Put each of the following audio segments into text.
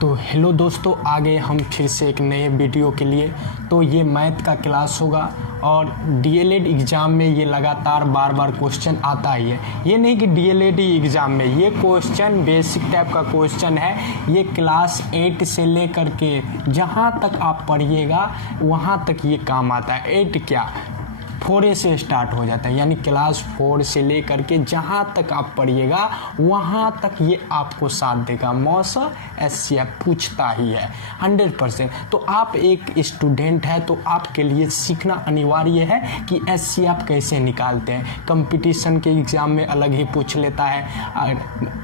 तो हेलो दोस्तों, आ गए हम फिर से एक नए वीडियो के लिए। तो ये मैथ का क्लास होगा और डीएलएड एग्ज़ाम में ये लगातार बार बार क्वेश्चन आता ही है। ये नहीं कि डीएलएड ही एग्ज़ाम में, ये क्वेश्चन बेसिक टाइप का क्वेश्चन है। ये क्लास 8 से लेकर के जहाँ तक आप पढ़िएगा वहाँ तक ये काम आता है। 8 क्या 4 से स्टार्ट हो जाता है, यानी क्लास 4 से लेकर के जहाँ तक आप पढ़िएगा वहाँ तक ये आपको साथ देगा। मौसा एससीएफ पूछता ही है 100%। तो आप एक स्टूडेंट है तो आपके लिए सीखना अनिवार्य है कि एससीएफ कैसे निकालते हैं। कंपटीशन के एग्ज़ाम में अलग ही पूछ लेता है,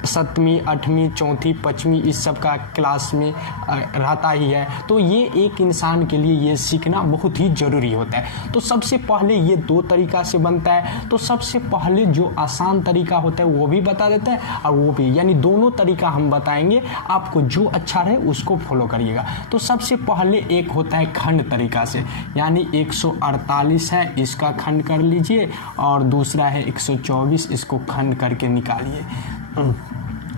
7वीं 8वीं 4वीं 5वीं इस सब का क्लास में रहता ही है। तो ये एक इंसान के लिए ये सीखना बहुत ही ज़रूरी होता है। तो सबसे पहले ये 2 तरीका से बनता है। तो सबसे पहले जो आसान तरीका होता है वो भी बता देते हैं और वो भी, यानी दोनों तरीका हम बताएंगे। आपको जो अच्छा रहे उसको फॉलो करिएगा। तो सबसे पहले एक होता है खंड तरीका से, यानी 148 है इसका खंड कर लीजिए और दूसरा है 124, इसको खंड करके निकालिए।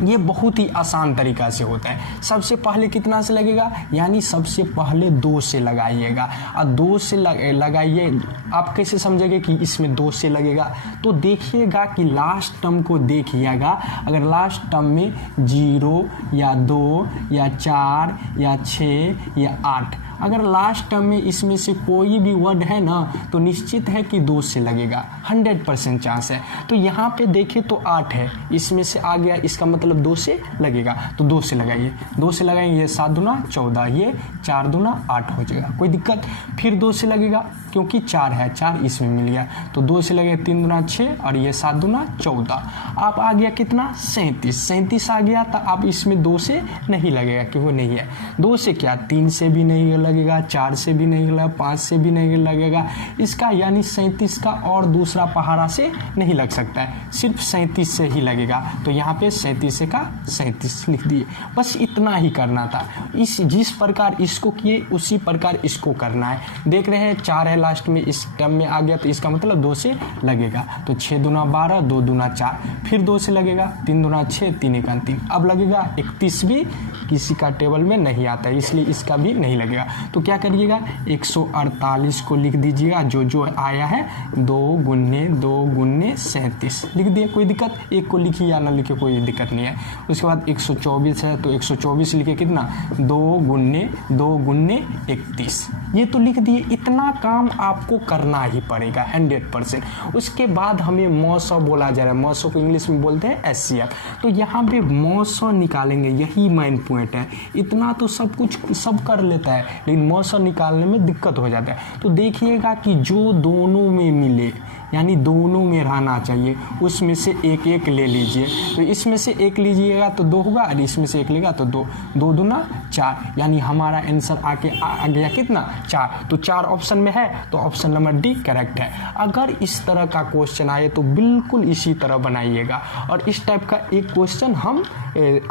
ये बहुत ही आसान तरीका से होता है। सबसे पहले कितना से लगेगा, यानी सबसे पहले 2 से लगाइएगा और 2 से लगाइए। आप कैसे समझेंगे कि इसमें 2 से लगेगा, तो देखिएगा कि लास्ट टर्म को देखिएगा। अगर लास्ट टर्म में 0 या 2 या 4 या 6 या 8, अगर लास्ट टर्म में इसमें से कोई भी वर्ड है ना तो निश्चित है कि 2 से लगेगा, 100% चांस है। तो यहाँ पे देखिए तो 8 है, इसमें से आ गया, इसका मतलब 2 से लगेगा। तो 2 से लगाइए, 2 से लगाएंगे, ये 7 दूना 14, ये 4 दूना 8 हो जाएगा, कोई दिक्कत। फिर 2 से लगेगा क्योंकि 4 है, 4 इसमें मिल गया, तो 2 से लगेगा 3 दूना 6 और ये 7 दूना 14। आप आ गया कितना 37 आ गया। तो आप इसमें 2 से नहीं लगेगा क्योंकि नहीं है। 2 से क्या 3 से भी नहीं लगेगा, 4 से भी नहीं लगेगा, 5 से भी नहीं लगेगा इसका, यानी 37 का और दूसरा पहाड़ा से नहीं लग सकता है, सिर्फ 37 से ही लगेगा। तो यहाँ पे 37 का 37 लिख दिए। बस इतना ही करना था। जिस प्रकार इसको किए उसी प्रकार इसको करना है। देख रहे हैं 4 है लास्ट में, इस टर्म में आ गया तो इसका मतलब 2 से लगेगा। तो 6 दूना 12, 2 दूना 4, फिर 2 से लगेगा, 3 दूना 6, 3 एक 3। अब लगेगा 31 भी किसी का टेबल में नहीं आता है, इसलिए इसका भी नहीं लगेगा। तो क्या करिएगा 148 को लिख दीजिएगा, जो आया है 2 गुने 2 गुने 37 लिख दिए, कोई दिक्कत। एक को लिखिए या ना लिखिए कोई दिक्कत नहीं है। उसके बाद 124 है तो 124 लिखे कितना 2 गुने 2 गुने 31, ये तो लिख दिए। इतना काम आपको करना ही पड़ेगा 100%। उसके बाद हमें मौसो बोला जा रहा है, मौसो को इंग्लिश में बोलते हैं एससीएफ। तो यहाँ पे मौसो निकालेंगे, यही मेन पॉइंट है। इतना तो सब कुछ सब कर लेता है लेकिन मौसम निकालने में दिक्कत हो जाता है। तो देखिएगा कि जो दोनों में मिले, यानी दोनों में रहना चाहिए, उसमें से एक एक ले लीजिए। तो इसमें से एक लीजिएगा तो 2 होगा और इसमें से एक लेगा तो 2, 2 दूना 4, यानी हमारा आंसर आके आ गया कितना 4। तो 4 ऑप्शन में है तो ऑप्शन नंबर डी करेक्ट है। अगर इस तरह का क्वेश्चन आए तो बिल्कुल इसी तरह बनाइएगा। और इस टाइप का एक क्वेश्चन हम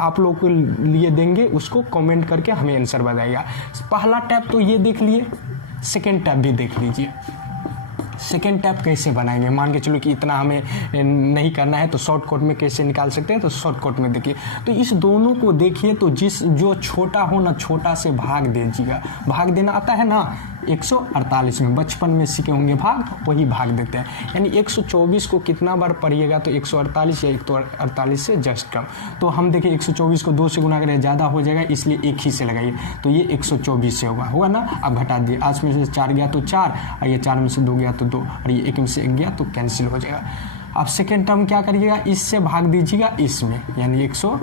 आप लोगों के लिए देंगे, उसको कमेंट करके हमें आंसर बताइएगा। पहला टैप तो ये देख लिए, सेकेंड टैप भी देख लीजिए। सेकेंड टैप कैसे बनाएंगे, मान के चलो कि इतना हमें नहीं करना है तो शॉर्टकट में कैसे निकाल सकते हैं। तो शॉर्टकट में देखिए, तो इस दोनों को देखिए, तो जो छोटा हो ना छोटा से भाग दीजिएगा। भाग देना आता है ना 148 में, बचपन में सीखे होंगे भाग, वही भाग देते हैं। यानी 124 को कितना बार पढ़िएगा तो 148 या 148 से जस्ट कम। तो हम देखिए 124 को 2 से गुना करें ज़्यादा हो जाएगा, इसलिए एक ही से लगाइए। तो ये 124 से होगा ना। अब घटा दिए, आज में से 4 गया तो 4 और ये 4 में से 2 गया तो 2 और ये 1 में से 1 गया तो कैंसिल हो जाएगा। अब सेकेंड टर्म क्या करिएगा, इससे भाग दीजिएगा इसमें, यानी 100,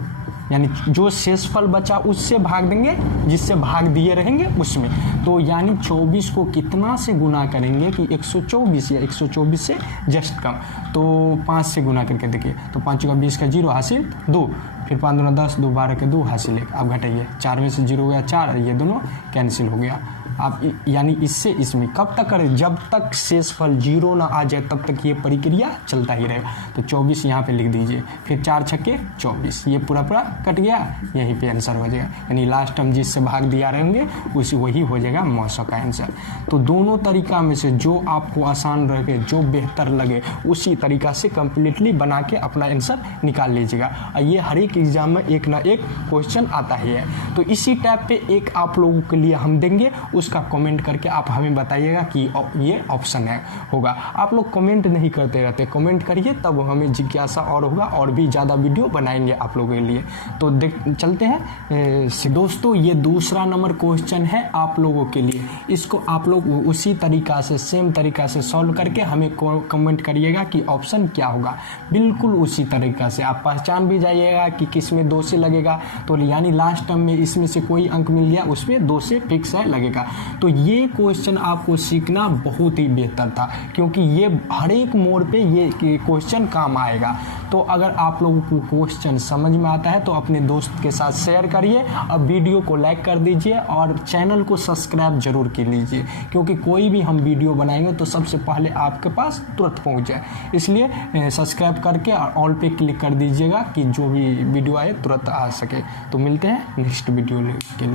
यानी जो शेषफल बचा उससे भाग देंगे, जिससे भाग दिए रहेंगे उसमें। तो यानी 24 को कितना से गुना करेंगे कि 124 या 124 से जस्ट कम। तो 5 से गुना करके देखिए, तो 5 का 20 का 0 हासिल 2, फिर 5 दूना 10, 2 12 के 2 हासिल 1। अब घटाइए, 4 में से 0 हो गया 4 और ये दोनों कैंसिल हो गया। आप यानी इससे इसमें कब तक करें, जब तक शेषफल 0 ना आ जाए तब तक ये प्रक्रिया चलता ही रहेगा। तो 24 यहाँ पे लिख दीजिए, फिर 4 छक्के 24, ये पूरा कट गया, यहीं पे आंसर हो जाएगा। यानी लास्ट हम जिससे भाग दिया रहेंगे उसी वही हो जाएगा मौसा का आंसर। तो दोनों तरीका में से जो आपको आसान लगे, जो बेहतर लगे, उसी तरीका से कंप्लीटली बना के अपना आंसर निकाल लीजिएगा। और ये हर एक एग्जाम में एक ना एक क्वेश्चन आता ही है। तो इसी टाइप पे एक आप लोगों के लिए हम देंगे, उसका कमेंट करके आप हमें बताइएगा कि ये ऑप्शन है होगा। आप लोग कमेंट नहीं करते रहते, कमेंट करिए तब हमें जिज्ञासा और होगा, और भी ज़्यादा वीडियो बनाएंगे आप लोगों के लिए। तो चलते हैं दोस्तों, ये दूसरा नंबर क्वेश्चन है आप लोगों के लिए। इसको आप लोग उसी तरीका से सेम तरीका से सॉल्व करके हमें कमेंट करिएगा कि ऑप्शन क्या होगा। बिल्कुल उसी तरीका से आप पहचान भी जाइएगा कि किस में 2 से लगेगा, तो यानी लास्ट टर्म में इसमें से कोई अंक मिल गया उसमें 2 से फिक्स है लगेगा। तो ये क्वेश्चन आपको सीखना बहुत ही बेहतर था, क्योंकि ये हर एक मोड़ पे ये क्वेश्चन काम आएगा। तो अगर आप लोगों को क्वेश्चन समझ में आता है तो अपने दोस्त के साथ शेयर करिए, और वीडियो को लाइक कर दीजिए, और चैनल को सब्सक्राइब जरूर कर लीजिए, क्योंकि कोई भी हम वीडियो बनाएंगे तो सबसे पहले आपके पास तुरंत पहुंच जाए। इसलिए सब्सक्राइब करके और ऑल पे क्लिक कर दीजिएगा कि जो भी वीडियो आए तुरंत आ सके। तो मिलते हैं नेक्स्ट वीडियो के लिए।